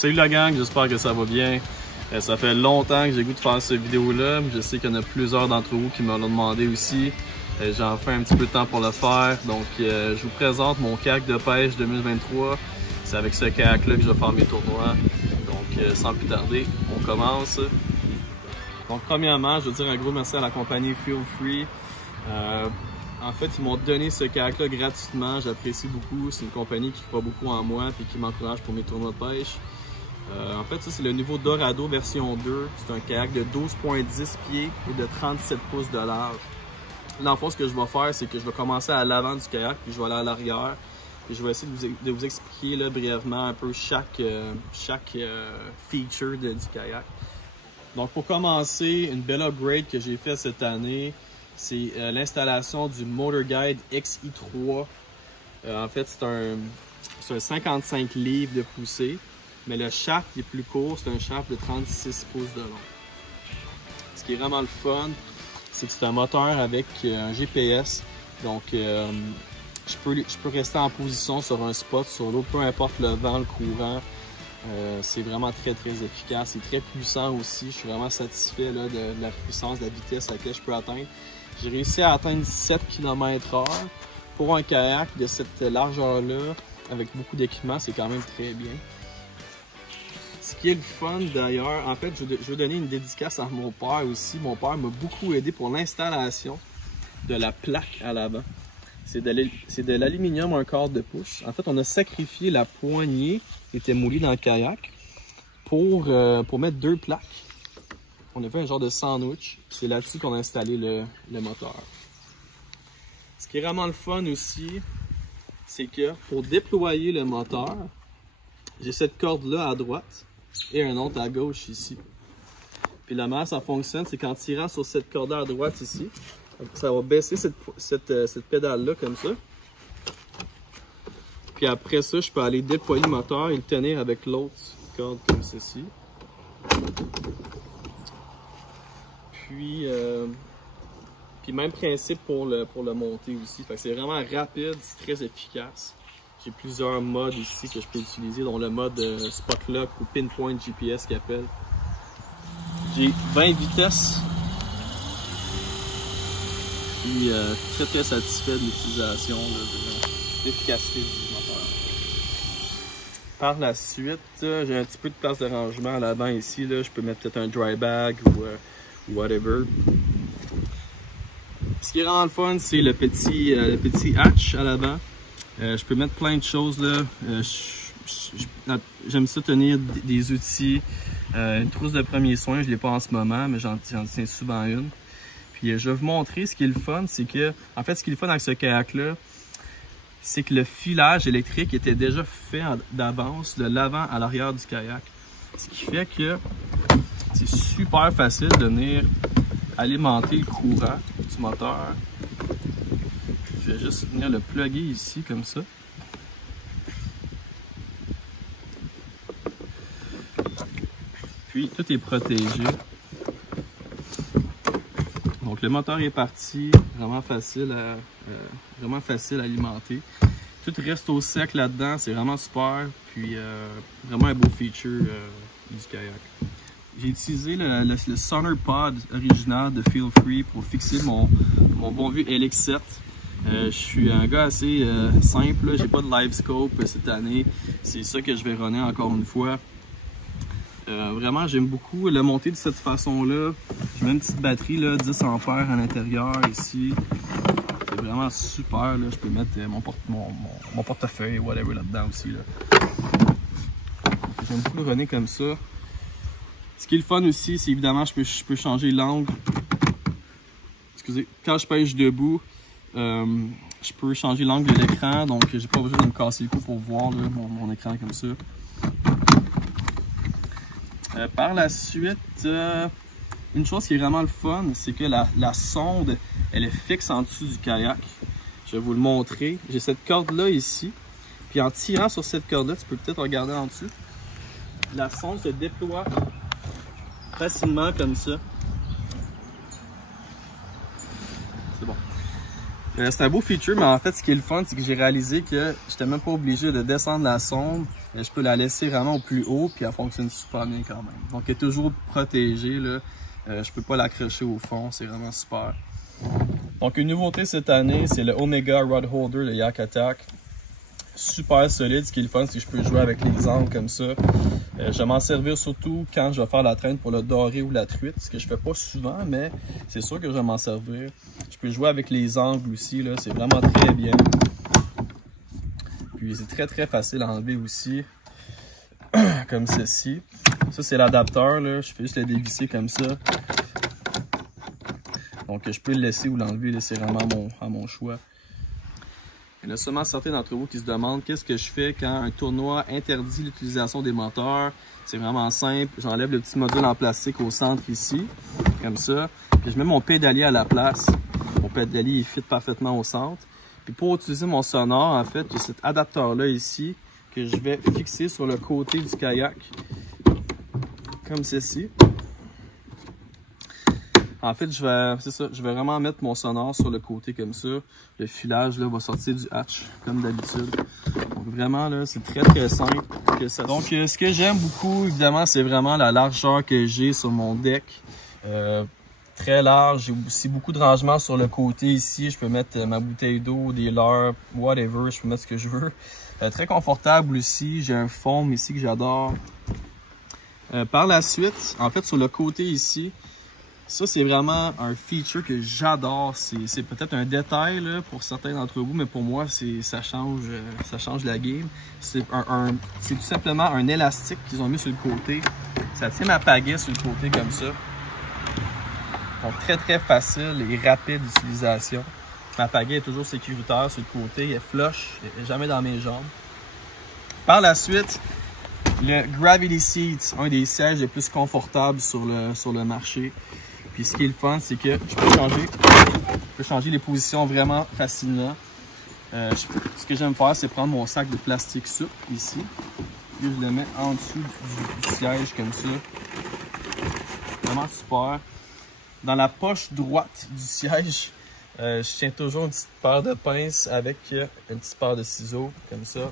Salut la gang, j'espère que ça va bien. Ça fait longtemps que j'ai le goût de faire cette vidéo-là. Je sais qu'il y en a plusieurs d'entre vous qui me l'ont demandé aussi. J'ai enfin un petit peu de temps pour le faire. Donc, je vous présente mon kayak de pêche 2023. C'est avec ce kayak-là que je vais faire mes tournois. Donc, sans plus tarder, on commence. Donc, premièrement, je veux dire un gros merci à la compagnie Feelfree. En fait, ils m'ont donné ce kayak-là gratuitement. J'apprécie beaucoup. C'est une compagnie qui croit beaucoup en moi et qui m'encourage pour mes tournois de pêche. En fait, ça, c'est le niveau Dorado version 2. C'est un kayak de 12,10 pieds et de 37 pouces de large. Dans le fond, ce que je vais faire, c'est que je vais commencer à l'avant du kayak, puis je vais aller à l'arrière. Et je vais essayer de vous expliquer là, brièvement un peu chaque feature du kayak. Donc, pour commencer, une belle upgrade que j'ai fait cette année, c'est l'installation du Motor Guide XI3. En fait, c'est un 55 livres de poussée. Mais le shaft qui est plus court, c'est un shaft de 36 pouces de long. Ce qui est vraiment le fun, c'est que c'est un moteur avec un GPS. Donc, je peux rester en position sur un spot, sur l'autre, peu importe le vent, le courant. C'est vraiment très efficace. C'est très puissant aussi. Je suis vraiment satisfait là, de la puissance, de la vitesse à laquelle je peux atteindre. J'ai réussi à atteindre 7 km/h. Pour un kayak de cette largeur-là, avec beaucoup d'équipement, c'est quand même très bien. Ce qui est le fun d'ailleurs, en fait, je veux donner une dédicace à mon père aussi. Mon père m'a beaucoup aidé pour l'installation de la plaque à l'avant. C'est de l'aluminium 1/4 de pouce. En fait, on a sacrifié la poignée qui était moulée dans le kayak pour mettre deux plaques. On a fait un genre de sandwich. C'est là-dessus qu'on a installé le moteur. Ce qui est vraiment le fun aussi, c'est que pour déployer le moteur, j'ai cette corde-là à droite et un autre à gauche ici. Puis la manière ça fonctionne, c'est qu'en tirant sur cette corde à droite ici, ça va baisser cette pédale-là comme ça. Puis après ça, je peux aller déployer le moteur et le tenir avec l'autre corde comme ceci. Puis même principe pour le monter aussi. Fait que c'est vraiment rapide, c'est très efficace. J'ai plusieurs modes ici que je peux utiliser, dont le mode Spot Lock ou Pinpoint GPS qu'ils appellent. J'ai 20 vitesses. Puis très satisfait de l'utilisation, de l'efficacité du moteur. Par la suite, j'ai un petit peu de place de rangement à l'avant ici. Là. Je peux mettre peut-être un dry bag ou whatever. Ce qui est vraiment le fun, c'est le petit hatch à l'avant. Je peux mettre plein de choses là. J'aime ça tenir des outils. Une trousse de premiers soins, je ne l'ai pas en ce moment, mais j'en tiens souvent une. Puis je vais vous montrer ce qui est le fun, c'est que, en fait, ce qui est le fun avec ce kayak-là, c'est que le filage électrique était déjà fait d'avance de l'avant à l'arrière du kayak. Ce qui fait que c'est super facile de venir alimenter le courant du moteur. Je vais juste venir le plugger ici comme ça. Puis tout est protégé. Donc le moteur est parti, vraiment facile à alimenter. Tout reste au sec là-dedans, c'est vraiment super. Puis vraiment un beau feature du kayak. J'ai utilisé le Sonar Pod original de Feelfree pour fixer mon bon vieux LX7. Je suis un gars assez simple, j'ai pas de live scope cette année. C'est ça que je vais runner encore une fois. Vraiment, j'aime beaucoup le monter de cette façon-là. Je mets une petite batterie, là, 10 ampères à l'intérieur ici. C'est vraiment super. Là. Je peux mettre mon portefeuille, whatever là-dedans aussi. Là. J'aime beaucoup le runner comme ça. Ce qui est le fun aussi, c'est évidemment, je peux changer l'angle. Excusez, quand je pêche debout, je peux changer l'angle de l'écran, donc j'ai pas besoin de me casser le cou pour voir là, mon écran comme ça. Par la suite, une chose qui est vraiment le fun, c'est que la sonde, elle est fixe en dessous du kayak. Je vais vous le montrer. J'ai cette corde-là ici, puis en tirant sur cette corde-là, tu peux peut-être regarder en dessous. La sonde se déploie facilement comme ça. C'est bon. C'est un beau feature, mais en fait, ce qui est le fun, c'est que j'ai réalisé que j'étais même pas obligé de descendre la sonde je peux la laisser vraiment au plus haut, puis elle fonctionne super bien quand même. Donc elle est toujours protégée, là. Je peux pas l'accrocher au fond, c'est vraiment super. Donc une nouveauté cette année, c'est le Omega Rod Holder de Yak Attack. Super solide, ce qui est le fun, c'est que je peux jouer avec les angles comme ça. Je vais m'en servir surtout quand je vais faire la traîne pour le doré ou la truite, ce que je fais pas souvent, mais c'est sûr que je vais m'en servir. Je peux jouer avec les angles aussi, là, c'est vraiment très bien. Puis c'est très facile à enlever aussi, comme ceci. Ça c'est l'adapteur, là, je fais juste le dévisser comme ça. Donc je peux le laisser ou l'enlever, c'est vraiment à mon choix. Il y en a sûrement certains d'entre vous qui se demandent qu'est-ce que je fais quand un tournoi interdit l'utilisation des moteurs. C'est vraiment simple, j'enlève le petit module en plastique au centre ici, comme ça. Puis je mets mon pédalier à la place. Mon pédalier il fit parfaitement au centre. Puis pour utiliser mon sonore, en fait, j'ai cet adapteur-là ici que je vais fixer sur le côté du kayak, comme ceci. En fait, je vais vraiment mettre mon sonore sur le côté comme ça. Le filage là, va sortir du hatch, comme d'habitude. Donc vraiment, là, c'est très simple. Donc, ce que j'aime beaucoup, évidemment, c'est vraiment la largeur que j'ai sur mon deck. Très large. J'ai aussi beaucoup de rangement sur le côté ici. Je peux mettre ma bouteille d'eau, des leurres, whatever. Je peux mettre ce que je veux. Très confortable aussi. J'ai un foam ici que j'adore. Par la suite, en fait, sur le côté ici, ça, c'est vraiment un feature que j'adore. C'est peut-être un détail là, pour certains d'entre vous, mais pour moi, ça change la game. C'est tout simplement un élastique qu'ils ont mis sur le côté. Ça tient ma pagaie sur le côté comme ça. Donc, très facile et rapide d'utilisation. Ma pagaie est toujours sécuritaire sur le côté. Elle est flush, elle n'est jamais dans mes jambes. Par la suite, le Gravity Seat, un des sièges les plus confortables sur le marché. Puis ce qui est le fun, c'est que je peux changer les positions vraiment facilement. Ce que j'aime faire, c'est prendre mon sac de plastique souple ici. Puis je le mets en dessous du siège comme ça. Vraiment super. Dans la poche droite du siège, je tiens toujours une petite paire de pinces avec une petite paire de ciseaux comme ça.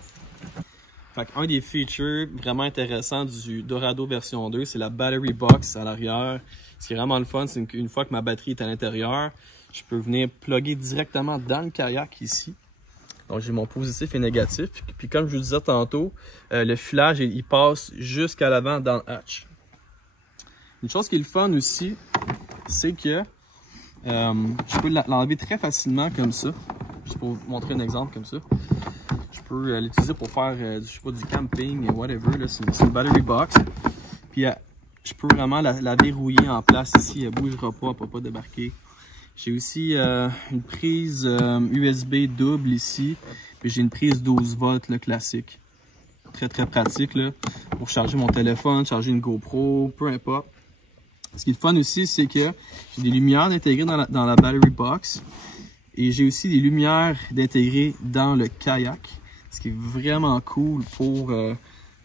Fait qu'un des features vraiment intéressants du Dorado version 2, c'est la battery box à l'arrière. Ce qui est vraiment le fun, c'est qu'une fois que ma batterie est à l'intérieur, je peux venir plugger directement dans le kayak ici. Donc j'ai mon positif et négatif. Puis comme je vous disais tantôt, le filage il passe jusqu'à l'avant dans le hatch. Une chose qui est le fun aussi, c'est que je peux l'enlever très facilement comme ça. Juste pour vous montrer un exemple comme ça. Je peux l'utiliser pour faire je sais pas, du camping, whatever. C'est une battery box. Puis je peux vraiment la verrouiller en place ici. Elle ne bougera pas, elle ne peut pas débarquer. J'ai aussi une prise USB double ici. Puis j'ai une prise 12 volts là, classique. Très pratique là, pour charger mon téléphone, charger une GoPro, peu importe. Ce qui est le fun aussi, c'est que j'ai des lumières intégrées dans la battery box. Et j'ai aussi des lumières d'intégrer dans le kayak. Ce qui est vraiment cool pour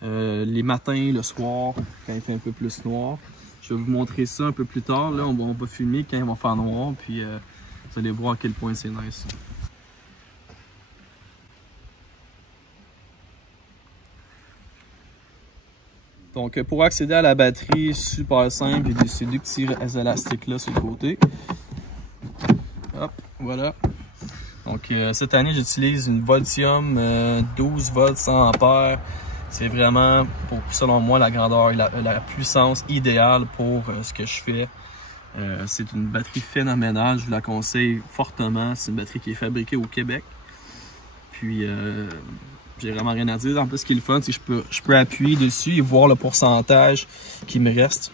les matins, le soir, quand il fait un peu plus noir. Je vais vous montrer ça un peu plus tard. Là, on va filmer quand il va faire noir. Puis vous allez voir à quel point c'est nice. Donc pour accéder à la batterie, super simple. J'ai ces deux petits élastiques là sur le côté. Hop, voilà. Donc cette année, j'utilise une Voltium 12 volts 100 ampères. C'est vraiment, selon moi, la grandeur et la puissance idéale pour ce que je fais. C'est une batterie phénoménale, je vous la conseille fortement. C'est une batterie qui est fabriquée au Québec. Puis j'ai vraiment rien à dire. En plus, ce qui est le fun, c'est que je peux appuyer dessus et voir le pourcentage qui me reste.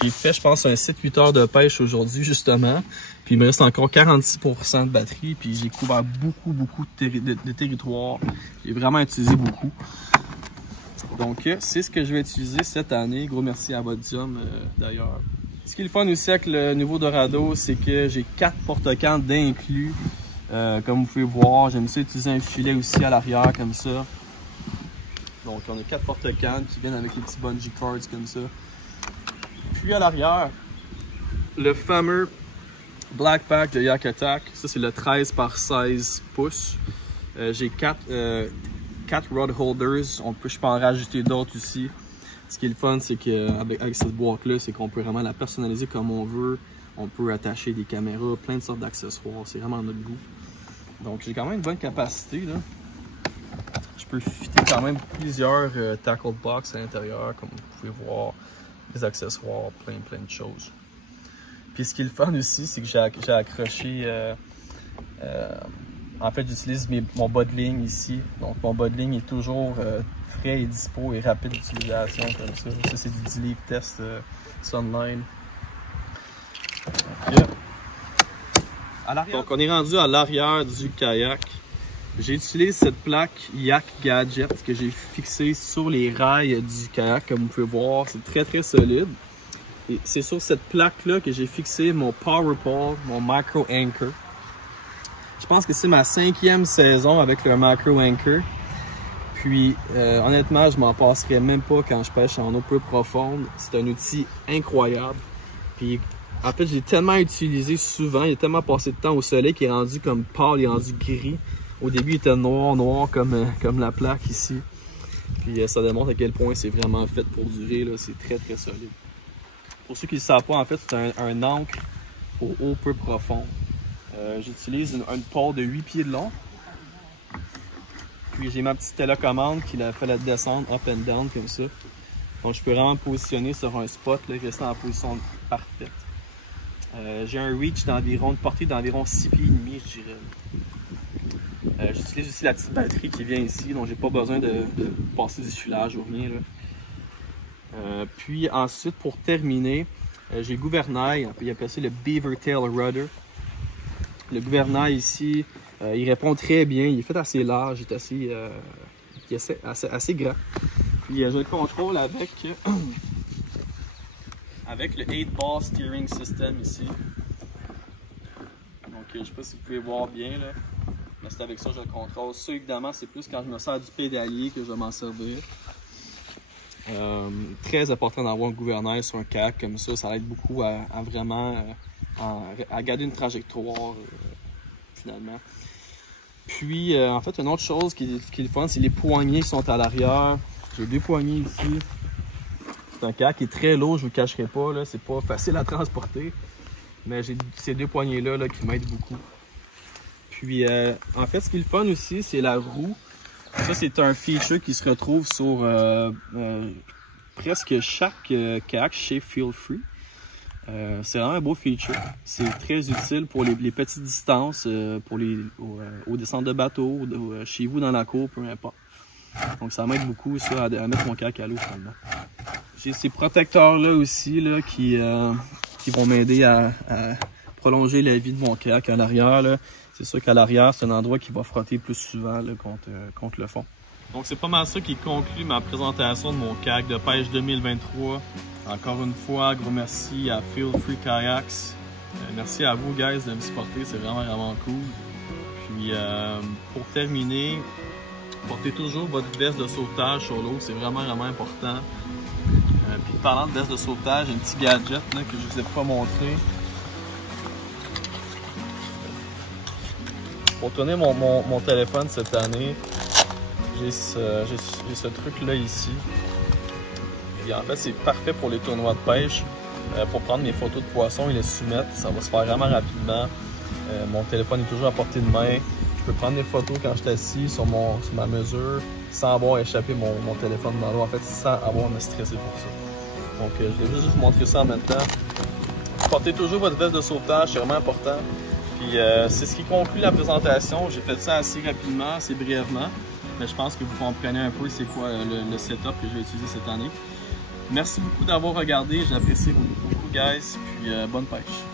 J'ai fait, je pense, un 7-8 heures de pêche aujourd'hui, justement. Puis il me reste encore 46% de batterie. Puis j'ai couvert beaucoup de territoire. J'ai vraiment utilisé beaucoup. Donc, c'est ce que je vais utiliser cette année. Gros merci à Voltium, d'ailleurs. Ce qui est le fun aussi avec le nouveau Dorado, c'est que j'ai 4 porte-cannes d'inclus. Comme vous pouvez voir, j'aime ça utiliser un filet aussi à l'arrière, comme ça. Donc, on a 4 porte-cannes qui viennent avec les petits bungee cords comme ça. Puis à l'arrière, le fameux Black Pack de Yak Attack. Ça, c'est le 13 par 16 pouces. J'ai 4 4 rod holders. Je peux en rajouter d'autres aussi. Ce qui est le fun, c'est qu'avec cette boîte-là, c'est qu'on peut vraiment la personnaliser comme on veut. On peut attacher des caméras, plein de sortes d'accessoires. C'est vraiment notre goût. Donc j'ai quand même une bonne capacité, là. Je peux fitter quand même plusieurs tackle box à l'intérieur, comme vous pouvez voir. Des accessoires, plein de choses. Puis ce qui est le fun aussi, c'est que j'ai accroché... en fait, j'utilise mon bas de ligne ici. Donc mon bas de ligne est toujours frais et dispo et rapide d'utilisation comme ça. Ça, c'est du D-Leaf Test Sunline. Donc on est rendu à l'arrière du kayak. J'ai utilisé cette plaque Yak Gadget que j'ai fixée sur les rails du kayak, comme vous pouvez voir. C'est très solide. Et c'est sur cette plaque-là que j'ai fixé mon Power Pole, mon Micro Anchor. Je pense que c'est ma 5e saison avec le Micro Anchor. Puis honnêtement, je m'en passerais même pas quand je pêche en eau peu profonde. C'est un outil incroyable. Puis en fait, je l'ai tellement utilisé souvent, il a tellement passé de temps au soleil qu'il est rendu comme pâle, il est rendu gris. Au début, il était noir comme la plaque ici. Puis ça démontre à quel point c'est vraiment fait pour durer, c'est très solide. Pour ceux qui ne le savent pas, en fait, c'est un ancre au eau peu profonde. J'utilise une pole de 8 pieds de long. Puis j'ai ma petite télécommande qui la fait la descendre up and down comme ça. Donc je peux vraiment me positionner sur un spot, là, rester en position parfaite. J'ai un reach de portée d'environ 6 pieds et demi, je dirais. J'utilise aussi la petite batterie qui vient ici, donc j'ai pas besoin de passer du filage ou rien, là. Puis ensuite, pour terminer, j'ai le gouvernail, il appelle ça le Beaver Tail Rudder. Le gouvernail ici, il répond très bien, il est fait assez large, il est assez grand. Puis je le contrôle avec le 8-ball steering system ici. Donc je sais pas si vous pouvez voir bien là. Mais c'est avec ça que je le contrôle. Ça, évidemment, c'est plus quand je me sers du pédalier que je vais m'en servir. Très important d'avoir un gouvernail sur un kayak comme ça. Ça aide beaucoup à vraiment à garder une trajectoire, finalement. Puis, en fait, une autre chose qui est le fun, c'est les poignées qui sont à l'arrière. J'ai 2 poignées ici. C'est un kayak qui est très lourd, je ne vous le cacherai pas. C'est pas facile à transporter. Mais j'ai ces 2 poignées-là qui m'aident beaucoup. Puis, en fait, ce qui est le fun aussi, c'est la roue. Ça, c'est un feature qui se retrouve sur presque chaque kayak chez Feel Free. C'est vraiment un beau feature. C'est très utile pour les petites distances, pour aux descentes de bateau, chez vous dans la cour, peu importe. Donc, ça m'aide beaucoup ça, à mettre mon kayak à l'eau finalement. J'ai ces protecteurs-là aussi là, qui vont m'aider à prolonger la vie de mon kayak à l'arrière. C'est sûr qu'à l'arrière, c'est un endroit qui va frotter plus souvent là, contre le fond. Donc c'est pas mal ça qui conclut ma présentation de mon kayak de pêche 2023. Encore une fois, gros merci à Feel Free Kayaks. Merci à vous guys de me supporter, c'est vraiment cool. Puis pour terminer, portez toujours votre veste de sauvetage sur l'eau, c'est vraiment important. Puis parlant de veste de sauvetage, j'ai un petit gadget là, que je vous ai pas montré. Pour tourner mon téléphone cette année, j'ai ce truc-là ici. Et en fait, c'est parfait pour les tournois de pêche. Pour prendre mes photos de poissons et les soumettre, ça va se faire vraiment rapidement. Mon téléphone est toujours à portée de main. Je peux prendre des photos quand je suis assis sur ma mesure sans avoir échappé mon téléphone dans l'eau. En fait, sans avoir à me stresser pour ça. Donc, je vais juste vous montrer ça en même temps. Portez toujours votre veste de sauvetage, c'est vraiment important. Puis c'est ce qui conclut la présentation. J'ai fait ça assez rapidement, assez brièvement. Mais je pense que vous comprenez un peu c'est quoi le setup que je vais utiliser cette année. Merci beaucoup d'avoir regardé. J'apprécie beaucoup, guys. Puis bonne pêche.